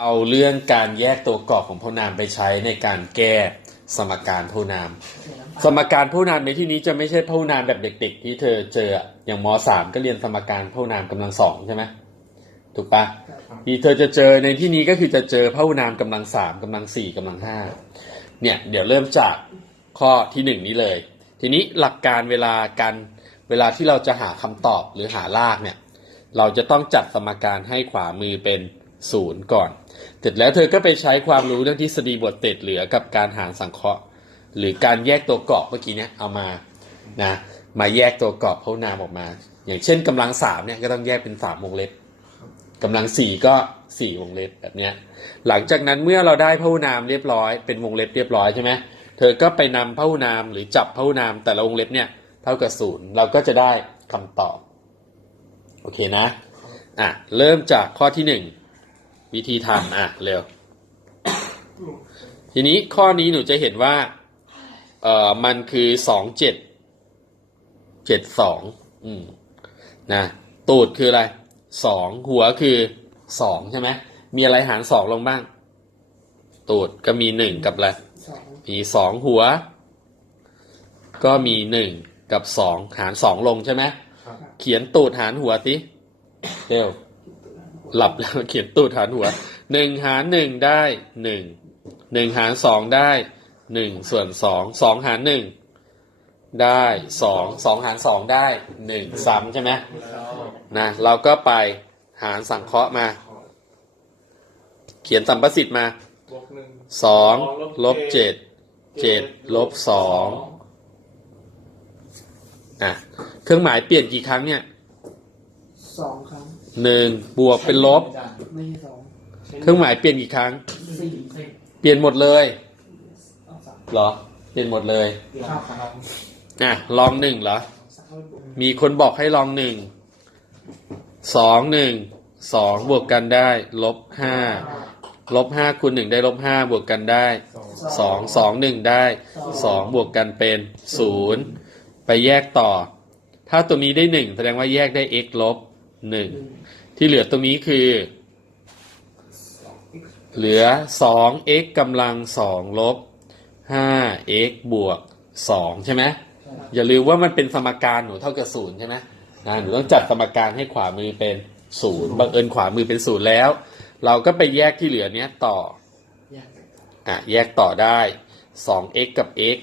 เอาเรื่องการแยกตัวกรอบของพหุนามไปใช้ในการแก้สมการพหุนาม สมการพหุนามในที่นี้จะไม่ใช่พหุนามแบบเด็ก ๆ ที่เธอเจออะอย่างมสามก็เรียนสมการพหุนามกำลังสองใช่ไหมถูกปะที่เธอจะเจอในที่นี้ก็คือจะเจอพหุนามกำลังสามกำลังสี่กำลังห้าเนี่ยเดี๋ยวเริ่มจากข้อที่หนึ่งนี้เลย ทีนี้หลักการเวลาการเวลาที่เราจะหาคำตอบหรือหารากเนี่ย เราจะต้องจัดสมการให้ขวามือเป็นศูนย์ก่อน เสร็จแล้วเธอก็ไปใช้ความรู้เรื่องทฤษฎีบทเศษเหลือกับการหารสังเคราะห์ หรือการแยกตัวเกรอบเมื่อกี้เนี่ยเอามานะมาแยกตัวเกรอบพหุนามออกมา อย่างเช่นกำลังสามเนี่ยก็ต้องแยกเป็นสามวงเล็บกำลังสี่ก็สี่วงเล็บแบบเนี้ยหลังจากนั้นเมื่อเราได้พหุนามเรียบร้อยเป็นวงเล็บเรียบร้อยใช่ไหมเธอก็ไปนำพหุนามหรือจับพหุนามแต่ละวงเล็บเนี่ยเท่ากับศูนย์เราก็จะได้คำตอบ โอเคนะอะเริ่มจากข้อที่หนึ่ง วิธีทำอะเร็ว ทีนี้ข้อนี้หนูจะเห็นว่า เอ่อมันคือสองเจ็ดเจ็ดสองอืมนะตูดคืออะไรสองหัวคือสองใช่ไหมมีอะไรหารสองลงบ้าง ตูดก็มีหนึ่งกับอะไรสองมีสองหัว ก็มีหนึ่งกับสองหารสองลงใช่ไหมครับเขียนตูดหารหัวสิเร็ว หลับแล้วเขียนตูดหารหัวหนึ่งหารหนึ่งได้หนึ่งหนึ่งหารสองได้หนึ่งส่วนสองสองหารหนึ่งได้สองสองหารสองได้หนึ่งซ้ำใช่ไหมนะเราก็ไปหารสังเคราะห์มา เขียนสัมประสิทธิ์มาสองลบเจ็ดเจ็ดลบสองอะเครื่องหมายเปลี่ยนกี่ครั้งเนี่ย หนึ่งบวกเป็นลบ ไม่ใช่สองเครื่องหมายเปลี่ยนกี่ครั้ง สี่เปลี่ยนหมดเลยเอาสามเหรอ เปลี่ยนหมดเลยครับครับอะลองหนึ่งเหรอ สามบวกมีคนบอกให้ลองหนึ่ง สองหนึ่ง สองบวกกันได้ ลบห้า ลบห้าคูณหนึ่งได้ลบห้าบวกกันได้ สอง สองสองหนึ่งได้ สองบวกกันเป็นศูนย์ไปแยกต่อ ถ้าตรงนี้ได้หนึ่งแสดงว่าแยกได้ x ลบ หนึ่งหนึ่งที่เหลือตรงนี้คือ เหลือสอง x กำลังสองลบห้า x บวกสองใช่ไหมอย่าลืมว่ามันเป็นสมการหนูเท่ากับศูนย์ใช่ไหมนะหนูต้องจัดสมการให้ขวามือเป็นศูนย์บังเอิญขวามือเป็นศูนย์แล้ว เราก็ไปแยกที่เหลือเนี้ยต่อแยกอะแยกต่อได้ 2x กับ x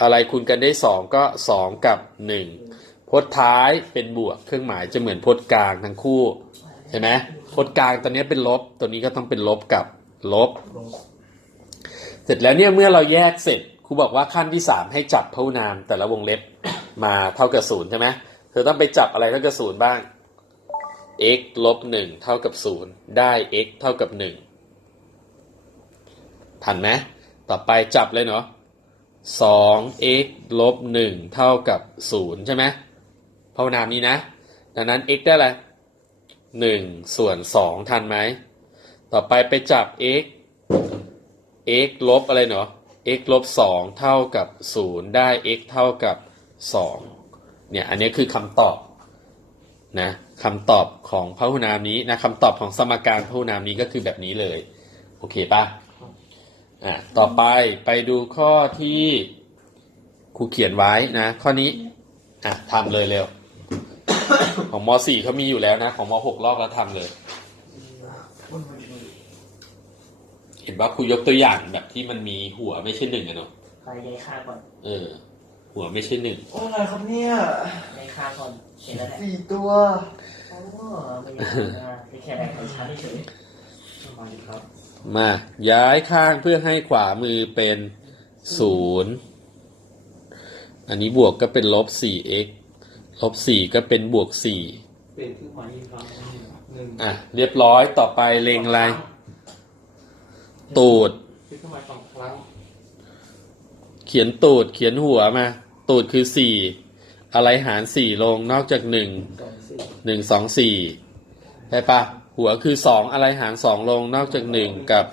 อะไรคูณกันได้ 2 ก็ 2 กับ 1 พจน์ท้ายเป็นบวกเครื่องหมายจะเหมือนพจน์กลางทั้งคู่เห็นไหมพจน์กลางตัวนี้เป็นลบ ตัวนี้ก็ต้องเป็นลบกับลบ เสร็จแล้วเนี่ยเมื่อเราแยกเสร็จครูบอกว่าขั้นที่3ให้จับพหุนามแต่ละวงเล็บมาเท่ากับศูนย์ใช่ไหมเธอต้องไปจับอะไรเท่ากับศูนย์บ้าง x ลบ1เท่ากับ0ได้ x เท่ากับ1ทันไหมต่อไปจับเลยเนาะสอง x ลบหนึ่งเท่ากับศูนย์ใช่ไหม ภาวนามนี้นะ ดังนั้น x ได้อะหนึ่งส่วนสองทันไหม ต่อไปไปจับ x x ลบอะไรเนาะ x ลบสองเท่ากับศูนย์ได้ x เท่ากับสองเนี่ย อันนี้คือคำตอบนะคำตอบของพหุนามนี้นะคำตอบของสมการพหุนามนี้ก็คือแบบนี้เลย โอเคป่ะอะต่อไปไปดูข้อที่ครูเขียนไว้นะ ข้อนี้อะทำเลยเร็ว ของม .4 เขามีอยู่แล้วนะ ของม .6 ลอกแล้วทำเลย เห็นว่าครูยกตัวอย่างแบบที่มันมีหัวไม่ใช่หนึ่งอะเนาะใครได้ค่าก่อนเออ หัวไม่ใช่หนึ่งโอ้อะไรครับเนี่ยได้ค่าก่อนเห็นแล้วแหละสี่ตัวโอ้ไม่อยากนะแค่แบ่งช้าเฉยสวัสดีครับ มาย้ายข้างเพื่อให้ขวามือเป็นศูนย์อันนี้บวกก็เป็นลบ 4x ลบ4ก็เป็นบวก4เปลี่ยนเครื่องหมายอีกครั้งหนึ่งอะ เรียบร้อยต่อไปเลงอะไรตูดเปลี่ยนเครื่องหมายสองครั้งเขียนตูด เขียนหัวมา ตูดคือ4อะไรหาร4ลงนอกจาก1ๆสองสี่1 2 4ได้ปะหัวคือ2อะไรหาร2ลงนอกจาก1กับ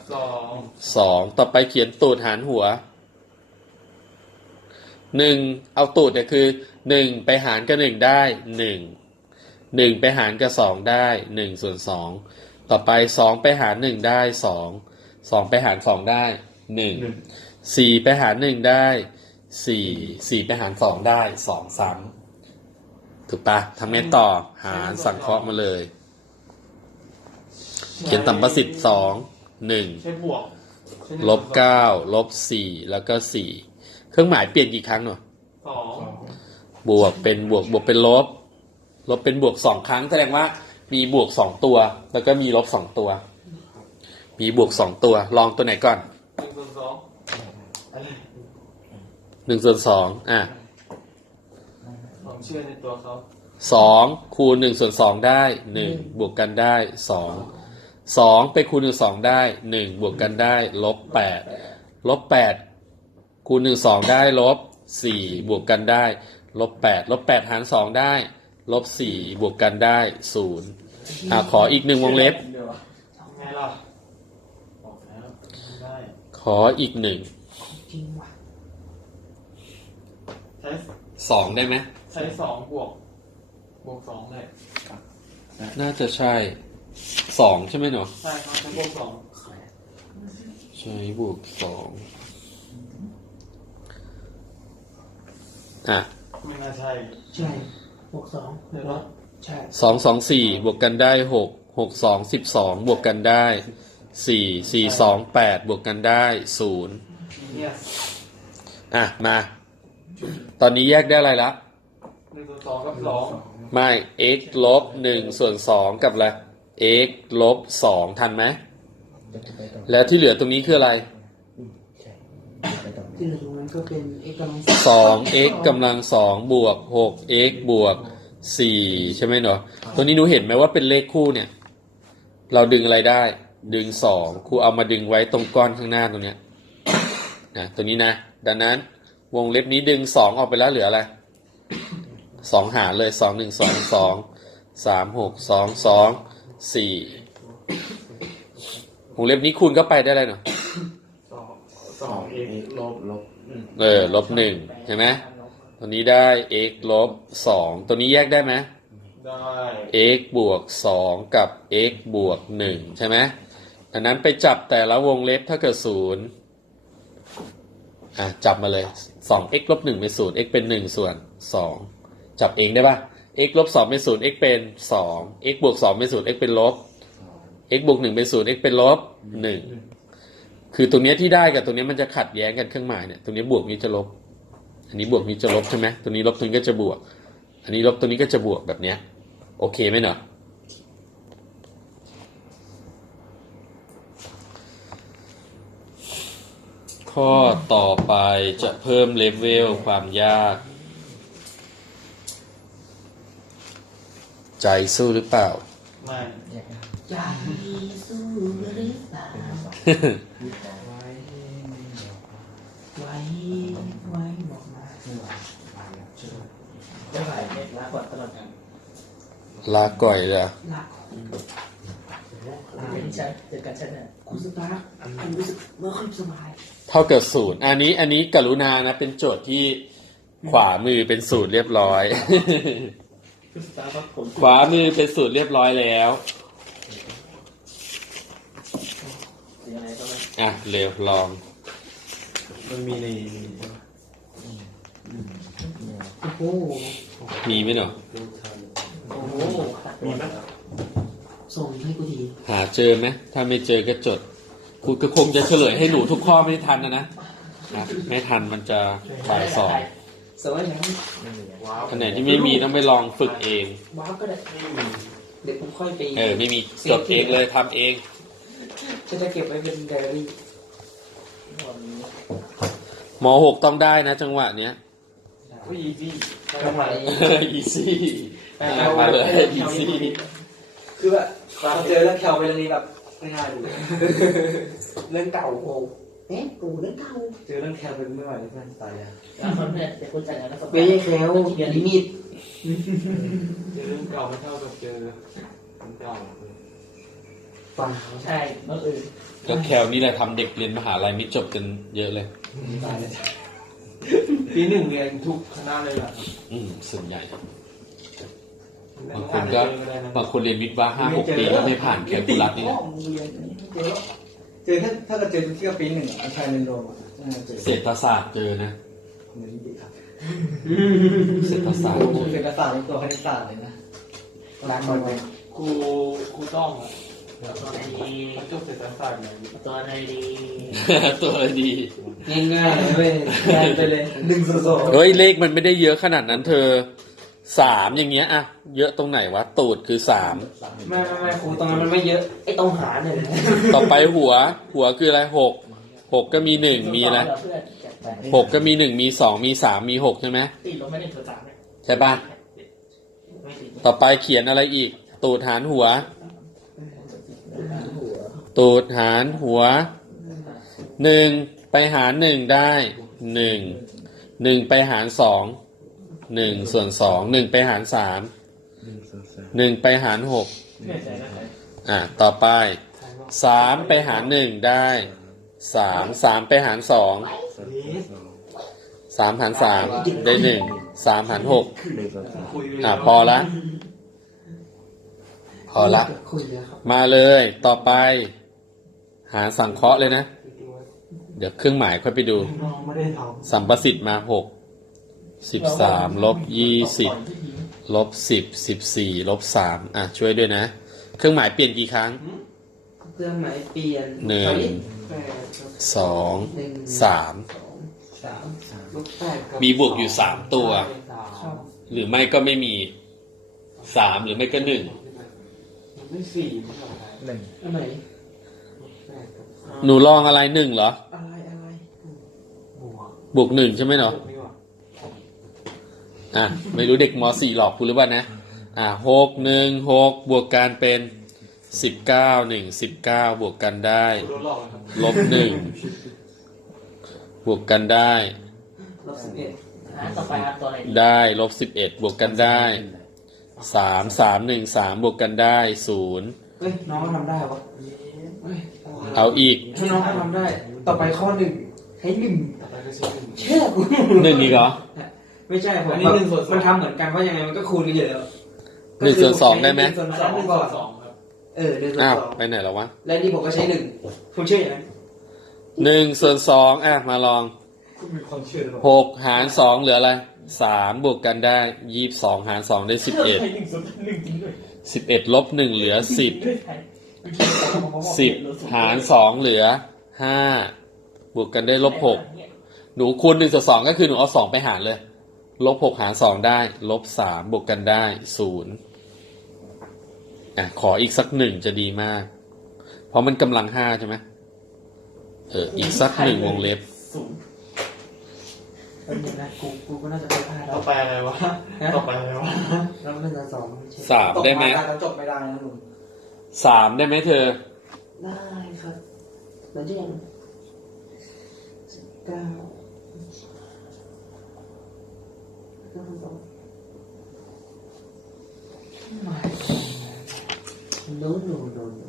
สอง2ต่อไปเขียนตูดหารหัว 1เอาตูดเนี่ยคือ1ไปหารกับ1ได้1 1ไปหารกับ2ได้1ส่วน2ต่อไปสองไปหารหนึ่งได้สองสองไปหารสองได้หนึ่งหนึ่งสี่ไปหารหนึ่งได้สี่สี่ไปหารสองได้สองซ้ำถูกปะทำไงต่อหารสังเคราะห์มาเลย เขียนต่ำประสิทธิ์สองหนึ่งใช้บวกใช้หนึ่งลบเก้าลบสี่แล้วก็สี่ เครื่องหมายเปลี่ยนกี่ครั้งหน่อยสองบวกเป็นบวกบวกเป็นลบ ลบเป็นบวกสองครั้ง แสดงว่ามีบวกสองตัว แล้วก็มีลบสองตัว มีบวกสองตัว ลองตัวไหนก่อนหนึ่งส่วนสองอะไรหนึ่งส่วนสองอะผมเชื่อในตัวเขาสองคูณหนึ่งส่วนสองได้หนึ่งบวกกันได้สองสองไปคูณหนึ่งสองได้หนึ่งบวกกันได้ลบแปดลบแปด คูณหนึ่งสองได้ลบสี่บวกกันได้ลบแปดลบแปดหารสองได้ลบสี่บวกกันได้ศูนย์อะขออีกหนึ่งวงเล็บไงล่ะบอกแล้วได้ขออีกหนึ่งจริงว่ะใช้สองได้ไหมใช้สองบวก บวกสองเลยน่าจะใช่สองใช่ไหมเนาะใช่ครับใช้บวกสองใช่บวกสอง อะไม่น่าใช่ใช่หกสองเดี๋ยวนะใช่สองสองสี่บวกกันได้หกหกสองสิบสองบวกกันได้สี่สี่สองแปดบวกกันได้ศูนย์เนี่ยอะ มา ตอนนี้แยกได้อะไรละหนึ่งส่วนสองกับสองไม่ x ลบหนึ่งส่วนสองกับอะไร x ลบสองทันไหม แล้วที่เหลือตรงนี้คืออะไร ที่เหลือตรงนั้นก็เป็น x กำลังสอง x กำลังสองบวกหก x บวกสี่ใช่ไหมเนาะตัวนี้หนูเห็นไหมว่าเป็นเลขคู่เนี่ย เราดึงอะไรได้ ดึงสองครูเอามาดึงไว้ตรงก้อนข้างหน้าตรงเนี้ยนะตัวนี้นะ ดังนั้นวงเล็บนี้ดึงสองออกไปแล้วเหลืออะไรสองหารเลยสองหนึ่งสองสองสามหกสองสองสี่วงเล็บนี้คูณเข้าไปได้เลยเนาะ องเอกลบลบหนึ่งเออลบหนึ่งเห็นไหมตัวนี้ได้ x ลบสองตัวนี้แยกได้ไหมได้ x บวกสองกับ x บวกหนึ่งใช่ไหมดังนั้นไปจับแต่ละวงเล็บถ้าเกิดศูนย์อะจับมาเลยสอง x ลบหนึ่งเป็นศูนย์ x เป็นหนึ่งส่วนสองจับเองได้ปะ x ลบสองเป็นศูนย์ x เป็นสอง x บวกสองเป็นศูนย์ x เป็นลบ x บวกหนึ่งเป็นศูนย์ x เป็นลบหนึ่ง คือตรงเนี้ยที่ได้กับตรงเนี้ยมันจะขัดแย้งกันเครื่องหมายเนี่ยตรงนี้บวกนี้จะลบ อันนี้บวกนี้จะลบใช่ไหมตัวนี้ลบตัวนี้ก็จะบวก อันนี้ลบตัวนี้ก็จะบวกแบบเนี้ย โอเคไหมเนาะข้อต่อไปจะเพิ่มเลเวลความยาก ใจสู้หรือเปล่า ไม่ใจสู้หรือเปล่า ไว้ไว้บอกมาจะไหวเจอไม็ดละกว่าตลอดกันลาก่อยเลยอะลากเป็นใช่เจอกันฉันเนี่ยคุณสตาร์ผมรู้สึกไม่ค่อยสบายเท่ากับศูนย์อันนี้อันนี้กรุณานะ เป็นโจทย์ที่ขวามือเป็นศูนย์เรียบร้อยคือสตาร์ทผม ขวามือเป็นศูนย์เรียบร้อยแล้ว ยังไงก็ไม่ อะเร็วลอง มันมีในโอ้โหมีไหมเนาะโอ้โหมีไหมส่งให้กูทีหาเจอไหมถ้าไม่เจอก็จดครูก็คงจะเฉลยให้หนูทุกข้อไม่ทันนะนะนะไม่ทันมันจะบ่ายสองสวัสดีครับว้าวคะแนนที่ไม่มีต้องไปลองฝึกเองว้าวก็ได้เดี๋ยวผมค่อยไปเออไม่มีจดเองเลยทำเอง จะจะเก็บไว้เป็นไดอารี่วันนี้มหกต้องได้นะ จังหวะเนี้ย ก็ยีจี้จังหวะนี้ อีซี่มาเลยอีซี่คือแบบเราเจอเรื่องแคลไปเรื่องนี้แบบไม่น่าดูเรื่องเก่าโอ้เอ๊ะกูเรื่องเก่าเจอเรื่องแคลเป็นเมื่อไหร่ที่เพื่อนตายอะแล้วคนเนี่ยแต่คนจ่ายเงินแล้วไม่ใช่แคลเดี๋ยวลิมิตเจอเรื่องเก่าไม่เท่ากับเจอเรื่องเก่า เปล่าใช่เมื่ออื่นก็แคลนี่แหละทำเด็กเรียนมหาลัยไม่จบกันเยอะเลย ตายเลยปีหนึ่งเรียนทุกคณะเลยล่ะอืมส่วนใหญ่ บางคนก็บางคนเรียนวิทย์ว่าห้าหกปีแล้วไม่ผ่านแคลคูลัสนี่แหละเจอถ้าถ้าเราเจอที่กับปีหนึ่งอะชายเรนโดมอะน่าจะเจอเศรษฐศาสตร์เจอนะเหมือนดีครับเศรษฐศาสตร์โอ้โหเจอเศรษฐศาสตร์เป็นตัวคณิตศาสตร์เลยนะรักมันไปครูครูต้องอะ ตัวไหนดีเขาจบเศรษฐศาสตร์ไหนตัวไหนดีตัวดี ง่ายๆเลยเว้ยง่ายไปเลยหนึ่งส่วนสองเฮ้ยเลขมันไม่ได้เยอะขนาดนั้นเธอสามอย่างเงี้ยอะเยอะตรงไหนวะ ตูดคือสามไม่ไม่ไม่ครูตรงนั้นมันไม่เยอะไอ้ตรงหารเนี่ยนะต่อไปหัว หัวคืออะไรหกหกก็มีหนึ่งมีอะไรเพื่อนจัดไปหกก็มีหนึ่งมีสองมีสามมีหกใช่ไหมตีลงไม่ได้ตัวสามเนี่ยใช่ป่ะไม่ติดต่อไปเขียนอะไรอีก ตูดหารหัว ตูดหารหัวหนึ่งไปหารหนึ่งได้หนึ่งหนึ่งไปหารสองหนึ่งส่วนสองหนึ่งไปหารสามหนึ่งไปหารหกไม่ใช่นะอะต่อไปสามไปหารหนึ่งได้สามสามไปหารสองสามหารสามได้หนึ่งสามหารหกอะพอละ พอละคุยเลยครับมาเลยต่อไป หาสังเคราะห์เลยนะ เดี๋ยวเครื่องหมายค่อยไปดูน้องไม่ได้ทสัมประสิทธิ์มาหกสิบสามลบยี่สิบลบสิบสิบสี่ลบสามอะ ช่วยด้วยนะ เครื่องหมายเปลี่ยนกี่ครั้ง เครื่องหมายเปลี่ยนหนึ่งแปดสองหนึ่งสามสองสามำลูกแปดกับมีบวกอยู่สามตัวครับหรือไม่ก็ไม่มีสามหรือไม่ก็หนึ่งมัน ไม่สี่ไม่ใช่เหรอหนึ่งอันไหนแปดกับสามหนูลองอะไรหนึ่งเหรอ อะไรอะไรบวกบวกหนึ่งใช่ไหมเนาะนี่ว่ะอะไม่รู้เด็กมสี่หลอกคุณหรือเปล่านะ อะหกหนึ่งหกบวกกันเป็นสิบเก้าหนึ่งสิบเก้าบวกกันได้คุณโดนหลอกนะครับลบหนึ่งบวกกันได้ ลบสิบเอ็ดหาต่อไปหาตัวไหนดีได้ลบสิบเอ็ดบวกกันได้ สามสามหนึ่งสามบวกกันได้ศูนย์เฮ้ยน้องทำได้ปะเฮ้ยเอาอีกให้น้องทำได้ ต่อไปข้อหนึ่งให้หนึ่งต่อไปก็ใช้หนึ่งเชื่อกูหนึ่งอีกเหรอ ไม่ใช่ผมอันนี้หนึ่งส่วนสอง มันทำเหมือนกันว่ายังไงมันก็คูณกันอยู่แล้วหนึ่งส่วนสองได้ไหมนึ่งส่วนอันสอนั้งนหนึ่งก่ส่อวนนสองครับเออหนึ่งส่วนอ้าวสองไปไหนแล้ววะและนี่ผมก็ใช้หนึ่งผมเชื่ออย่างนั้นหนึ่งส่วนสองอะมาลองคุณมีความเชื่อหรือเปล่าหกหารสองเหลืออะไร สามบวกกันได้ยี่สองหารสองได้สิบเอ็ดสิบเอ็ดลบหนึ่งเหลือสิบสิบหารสองเหลือห้าบวกกันได้ลบหกหนูคูณหนึ่งส่วนสองก็คือหนูเอาสองไปหารเลย ลบหกหารสองได้ลบสามบวกกันได้ศูนย์อะขออีกสักหนึ่งจะดีมาก เพราะมันกำลังห้าใช่ไหมเอออีกสักหนึ่งวงเล็บ ศูนย์แป๊บนึงนะกูกูก็น่าจะไปพลาดแล้ต่อวไปอะไรวะต่อไปอะไรวะแล้วหนึ่งส่วนสองสามได้ไหมตกแล้วจบไม่ได้นะหนูสามได้ไหมเธอ ได้ครับแล้วจะยังสิบเก้าเก้าสองไม่โน้โน้โน้โน้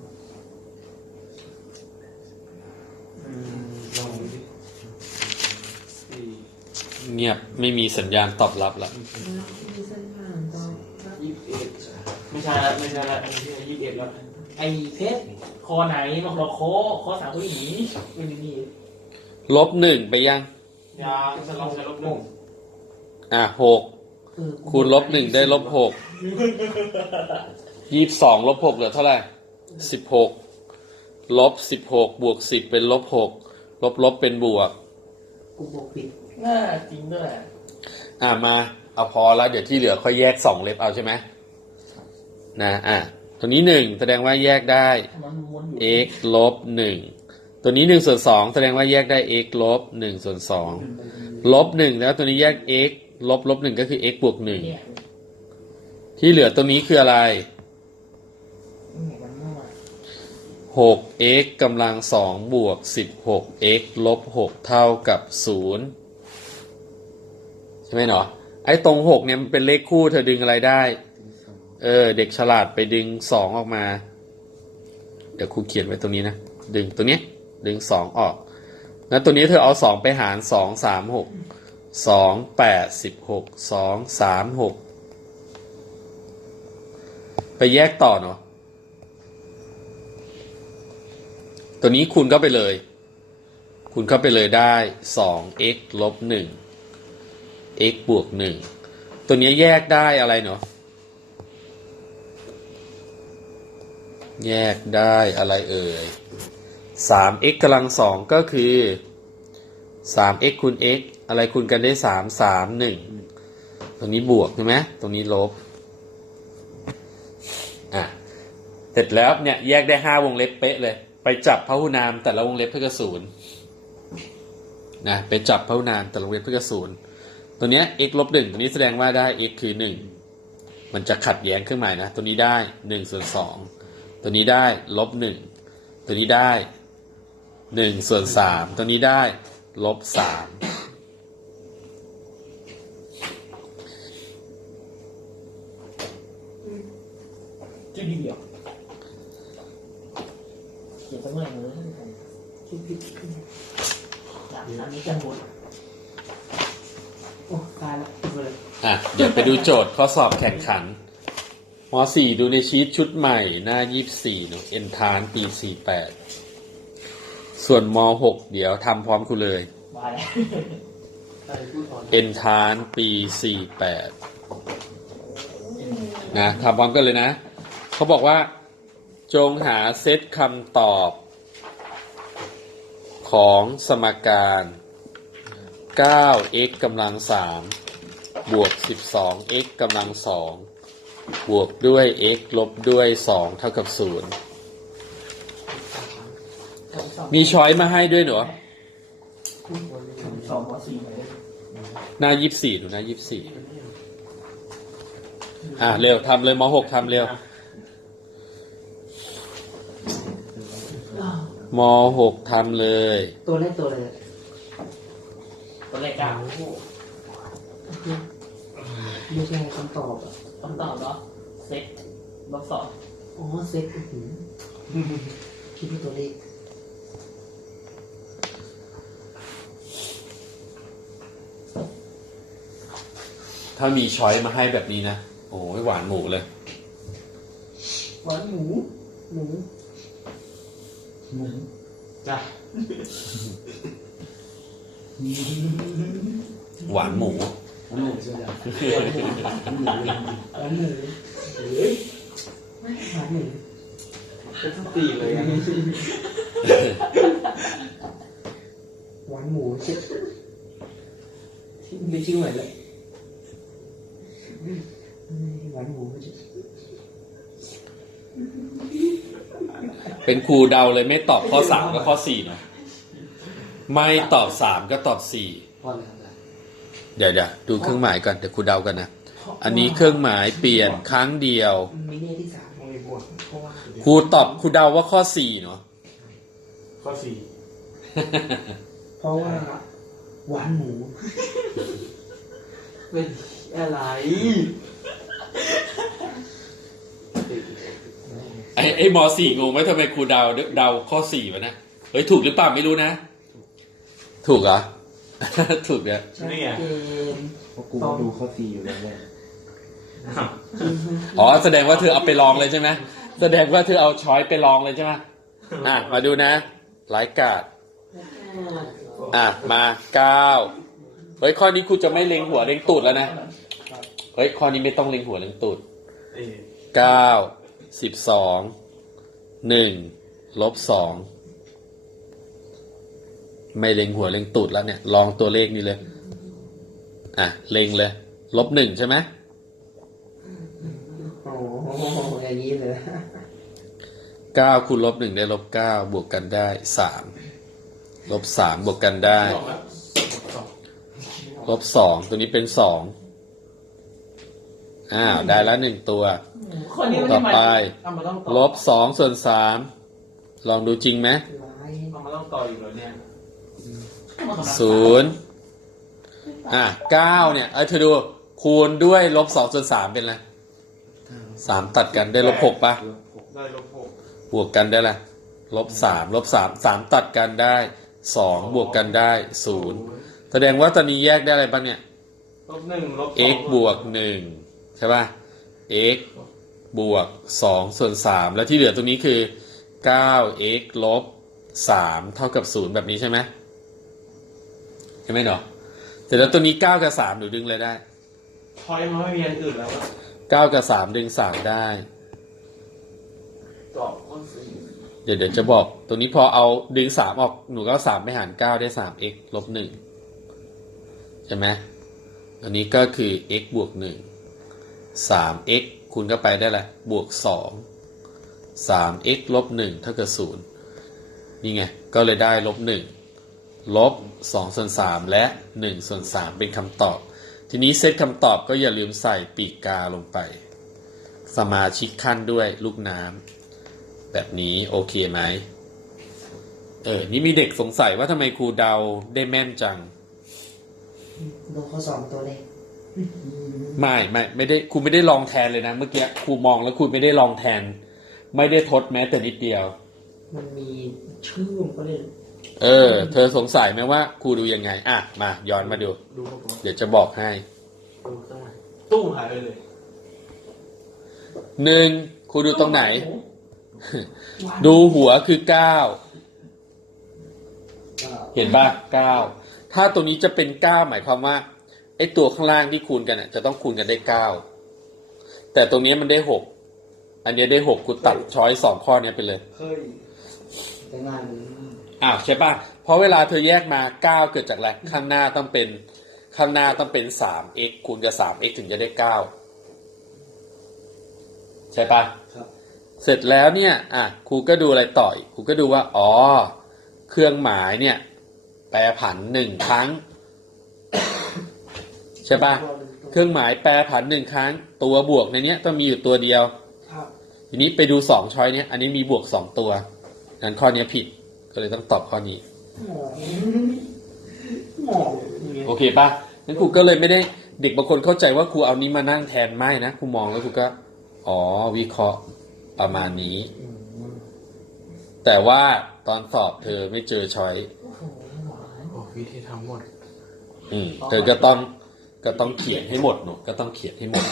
เงียบไม่มีสัญญาณตอบรับละมีเส้นผ่านต่อยี่สิบเอ็ดไม่ใช่ละไม่ใช่ละอันนี้ยี่สิบเอ็ดแล้วไอ้เพชรคอไหนมาคอคอคอสามผู้หญิงไม่มีนี่ลบหนึ่งไปยังยาจะลองใช้ลบหนึ่งอะหกเออคูณลบหนึ่งได้ลบหกยี่สิบสองลบหกเหลือเท่าไหร่สิบหกลบสิบหกบวกสิบเป็นลบหกลบลบเป็นบวกกูบอกผิด น่าจริงด้วยอะมาเอาพอแล้วเดี๋ยวที่เหลือค่อยแยกสองเล็บเอาใช่ไหมนะอะตัวนี้หนึ่งแสดงว่าแยกได้ มันวนอยู่ x ลบหนึ่งตัวนี้หนึ่งส่วนสองแสดงว่าแยกได้ x ลบหนึ่งส่วนสองลบหนึ่งแล้วตัวนี้แยก x ลบลบหนึ่งก็คือ x บวกหนึ่งเนี่ยที่เหลือตัวนี้คืออะไรเนี่ยมันมั่วหก x กำลังสองบวกสิบหก x ลบหกเท่ากับศูนย์ ใช่ไหมเนาะไอ้ตรงหกเนี่ยมันเป็นเลขคู่เธอดึงอะไรได้ เออ เด็กฉลาดไปดึงสองออกมา เดี๋ยวครูเขียนไว้ตรงนี้นะ ดึงตัวนี้ ดึงสองออกแล้วตัวนี้เธอเอาสองไปหารสองสามหกสองแปดสิบหกสองสามหกไปแยกต่อเนาะตัวนี้คูณเข้าไปเลย คูณเข้าไปเลยได้สอง x ลบหนึ่ง x บวกหนึ่งตัวนี้แยกได้อะไรเนาะแยกได้อะไรเอ่ยสาม x กำลังสองก็คือสาม x คูณ x อะไรคูณกันได้สามสามหนึ่งตรงนี้บวกใช่ไหมตรงนี้ลบ อะ เสร็จแล้วเนี่ยแยกได้ห้าวงเล็บเป๊ะเลย ไปจับพหุนามแต่ละวงเล็บเพื่อกระศูนย์นะไปจับพหุนามแต่ละวงเล็บเพื่อกระศูนย์ ตัวเนี้ย x ลบหนึ่งตัวนี้แสดงว่าได้ x คือหนึ่งมันจะขัดแย้งเครื่องหมายนะ ตัวนี้ได้หนึ่งส่วนสองตัวนี้ได้ลบหนึ่งตัวนี้ได้หนึ่งส่วนสามตัวนี้ได้ลบสามจุดเดียวเขียนสักหน่อยเลยคิดผิดจากนั้นนี้จะบนโอ้ตายละผิดไปเลย อะเดี๋ยวไปดูโจทย์ข้อสอบแข่งขันม .4 ดูในชีตชุดใหม่หน้า 24เนอะเอ็นทานปี 48 ส่วนม .6 เดี๋ยวทำพร้อมคุณเลยวายตายพูดก่อนเอ็นทานปี 48 นะทำพร้อมกันเลยนะ เขาบอกว่า จงหาเซตคำตอบของสมการ 9x กำลัง 3 บวก 12x กำลัง 2 บวกด้วย x ลบด้วย 2 เท่ากับ 0 มีช้อยมาให้ด้วยเหรอสองกับสี่หน้า24ดูหน้า24อะ เร็วทำเลยม .6 ทำเร็วม .6 ทำเลย ตัวแรกตัวเนี่ยตัวเลขก้าง ไม่ใช่คำตอบอะคำตอบเนาะเซ็ตลบสองอ๋อเซ็ตอื้อหือคิดว่าตัวเลขถ้ามีช้อยมาให้แบบนี้นะ โอ้ยหวานหมูเลย หวานหมูหมูจ้ะหวานหมู หวานหมูเฮ้ยไม่หวานหมูก็ต้องตีเลยหวานหมูเช็ดที่ไม่ชื่อใหม่เลยหวานหมูเช็ดเป็นครูเดาเลยไม่ตอบข้อสามก็ข้อสี่เนาะไม่ตอบสามก็ตอบสี่พอแล้ว เดี๋ยวเดี๋ยวดูเครื่องหมายก่อนเดี๋ยวครูเดากันนะ อันนี้เครื่องหมายเปลี่ยนครั้งเดียวมีเนี่ยที่สามของไอ้บวกเพราะว่าครูตอบครูเดาว่าข้อสี่เนาะข้อสี่เพราะว่าหวานหมูเป็นอะไรไอ้ไอ้มสี่งงไหมทำไมครูเดาเดาข้อสี่วะนะเฮ้ยถูกหรือเปล่าไม่รู้นะ ถูกเหรอ ถูกเนี่ยชัดเจนเพราะกูก็ดูข้อสี่อยู่แล้วแหละอ๋อแสดงว่าเธอเอาไปลองเลยใช่ไหมแสดงว่าเธอเอาช้อยไปลองเลยใช่ไหมอะมาดูนะไลกาดอะมาเก้าเฮ้ยข้อนี้ครูจะไม่เล็งหัวเล็งตูดแล้วนะเฮ้ยข้อนี้ไม่ต้องเล็งหัวเล็งตูดเอ้ยเก้าสิบสองหนึ่งลบสอง ไม่เล็งหัวเล็งตูดแล้วเนี่ย ลองตัวเลขนี้เลย อะ เล็งเลย ลบหนึ่งใช่ไหมโอ้โหอย่างนี้เลยเก้าคูณลบหนึ่งได้ลบเก้าบวกกันได้สามลบสามบวกกันได้สองแล้วสองลบสองตัวนี้เป็นสองอ้าวได้แล้วหนึ่งตัวข้อนี้มันต่อไม่ไปมาเอามาต้องตอบลบสองส่วนสามลองดูจริงไหมร้ายเอามาต้องต่ออีกเหรอเนี่ย ศูนย์อะเก้าเนี่ยเอ้ยเธอดูคูณด้วยลบสองส่วนสามเป็นอะไรสามตัดกันได้ลบหกปะได้ลบหกบวกกันได้ละลบสามลบสามสามตัดกันได้สองบวกกันได้ศูนย์แสดงว่าตอนนี้แยกได้อะไรบ้างเนี่ยลบหนึ่งลบสอง x บวกหนึ่งใช่ป่ะ x บวก2ส่วน3แล้วที่เหลือตรงนี้คือ 9x ลบ3เท่ากับ0แบบนี้ใช่ไหม ใช่ไหมเนาะเสร็จแล้วตัวนี้9กับ3หนูดึงเลยได้พอยมันไม่มีอันอื่นแล้วอะ9กับ3ดึง3ได้ ตอบข้อสี่เดี๋ยวเดี๋ยวจะบอก ตัวนี้พอเอาดึง3ออกหนูก็เอา3ไปหาร9ได้ 3x ลบ1ใช่ไหมอันนี้ก็คือ x บวก1 3x คูณเข้าไปได้แหละบวก2 3x ลบ1เท่ากับ0นี่ไง ก็เลยได้ลบ1 ลบ2ส่วน3และ1ส่วน3เป็นคำตอบ ทีนี้เซตคำตอบก็อย่าลืมใส่ปีกกาลงไป สมาชิกขั้นด้วยลูกน้ำแบบนี้โอเคไหมเออ นี่มีเด็กสงสัยว่าทำไมครูเดาได้แม่นจังดูข้อสอบตัวเลขไม่ไม่ไม่ได้ครูไม่ได้ลองแทนเลยนะ เมื่อกี้ครูมองแล้วครูไม่ได้ลองแทน ไม่ได้ทดแม้แต่นิดเดียว มันมีชื่อมันก็เลย เออ เธอสงสัยไหมว่าครูดูยังไง อะ มาย้อนมาดู ดูครับผมเดี๋ยวจะบอกให้ ดูข้างในตู้หายไปเลยหนึ่งครูดูตรงไหน ดูหัวคือเก้าเห็นป่ะเก้าถ้าตรงนี้จะเป็นเก้าหมายความว่าไอ้ตัวข้างล่างที่คูณกันน่ะจะต้องคูณกันได้เก้าแต่ตรงนี้มันได้หกอันนี้ได้หกกูตัดช้อยสองข้อเนี้ยไปเลยเฮ้ยแต่งาน อ้าวใช่ป่ะ เพราะเวลาเธอแยกมาเก้าเกิดจากอะไร ข้างหน้าต้องเป็น ข้างหน้าต้องเป็นสาม x คูณกับสาม x ถึงจะได้เก้าใช่ป่ะครับเสร็จแล้วเนี่ย อะ ครูก็ดูอะไรต่ออีกครูก็ดูว่า อ๋อ เครื่องหมายเนี่ย แปรผันหนึ่งครั้ง ใช่ปะเครื่องหมายแปรผันหนึ่งครั้ง ตัวบวกในเนี้ยต้องมีอยู่ตัวเดียวครับทีนี้ไปดูสองช้อยเนี้ย อันนี้มีบวกสองตัวงั้นข้อเนี้ยผิด ก็เลยต้องตอบข้อนี้หมอหมออย่างเงี้ยโอเคปะงั้นครูก็เลยไม่ได้เด็กบางคนเข้าใจว่าครูเอานี้มานั่งแทนไม่นะครูมองแล้วครูก็ อ๋อ วิเคราะห์ประมาณนี้อืมแต่ว่าตอนสอบเธอไม่เจอช้อยโอ้โหหวานโอ้วิธีทำหมด อืมเธอก็ต้องก็ต้องเขียนให้หมดหนูก็ต้องเขียนให้หมด